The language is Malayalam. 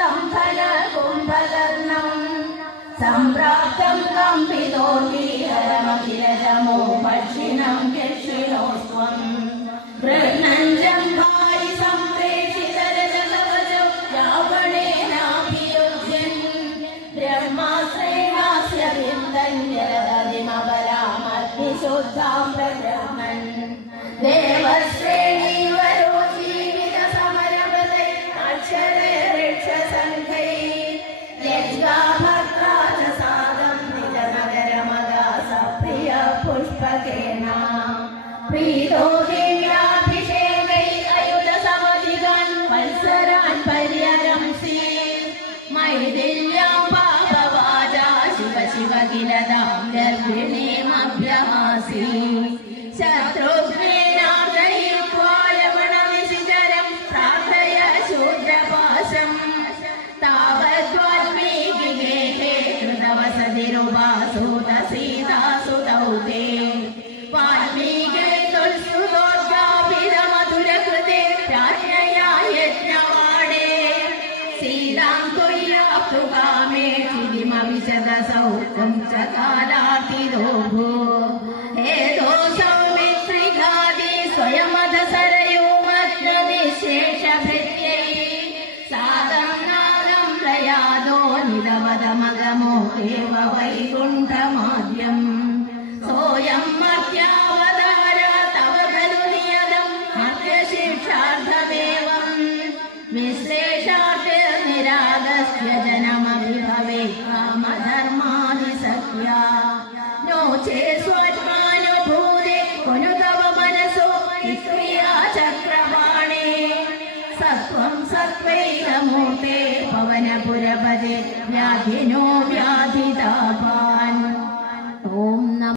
സ്തംഭന കുംഭകർണം സംപ്രാപ്തം കമ്പിതോർവീഹരമഖിലജമോ ഭക്ഷിണം ദക്ഷിണോസ്ത്വം ഗൃഹ്ണഞ്ചം ഭാരി സംപ്രേഷിതരജകവചം രാവണേനാഭിയുജ്യൻ ബ്രഹ്മാശ്രേണാസ്യ വിന്ദന്യരതിമബലാമഗ്നിശുദ്ധാം പ്രബ്രഹ്മൻ ദേവശ്രേണീവരോ ജീവിത സമരപതൈ അക്ഷരേ വൃക്ഷസംഘൈ യജ്ഞാഭർത്താ ച സാദം നിജനഗരമഗാ സപ്രിയ പുഷ്പകേന പ്രീതോ ദിവ്യാഭിഷേകൈ അയുധ സമധികൻ വത്സരാൻ പര്യരംസി മൈഥില്യാം പാപവാചാ ശിവ ശിവ കിലതാം ഗർഭിണീമഭ്യഹാസി ശത്രുഘ്നേനാർദ്ദയിത്വാ രമണവിശിചരം പ്രാർത്ഥയ ശൂദ്രപാശം താവദ്വാൽമീകി ഗേഹേ കൃതവസതിരുപാസൂത സീതാസുതൗ തേ വാൽമീകി തുൽസുതോദ്ഗാഭിരമധുരകൃതേ രാജ്ഞയാ യജ്ഞവാണേ സീതാം തുല്യാപ്തുകാമേ ക്ഷിതിമവിശദസൗഖ്യം ചകാലാർത്തിതോ ഭൂ ഹേതോ സൗമിത്രിഘാതി സ്വയമധസരയോ മഗ്നനിശേഷഭൃത്യൈ സാദം നാദം പ്രയാദോ നിദവദമഗമോ ദേവ വൈകുണ്ഠമാദ്യം സോയം മർത്യാവതാര തവ ഖലു നിയതം മർത്യശിക്ഷാർത്ഥമേവം വിശ്ലേഷാർത്തിർനിരാഗസ്യ ജനമഭിഭവേ കാമധർമാദിസഖ്യാ നോ ചേ സ്വാത്മാനുഭൂതി കുനു തവ മനസോ നിഷ്ക്രിയാ ചക്രപാണേ സത്വം സത്വൈകമൂർത്തേ പവനപുരപദേ വ്യാധിനോ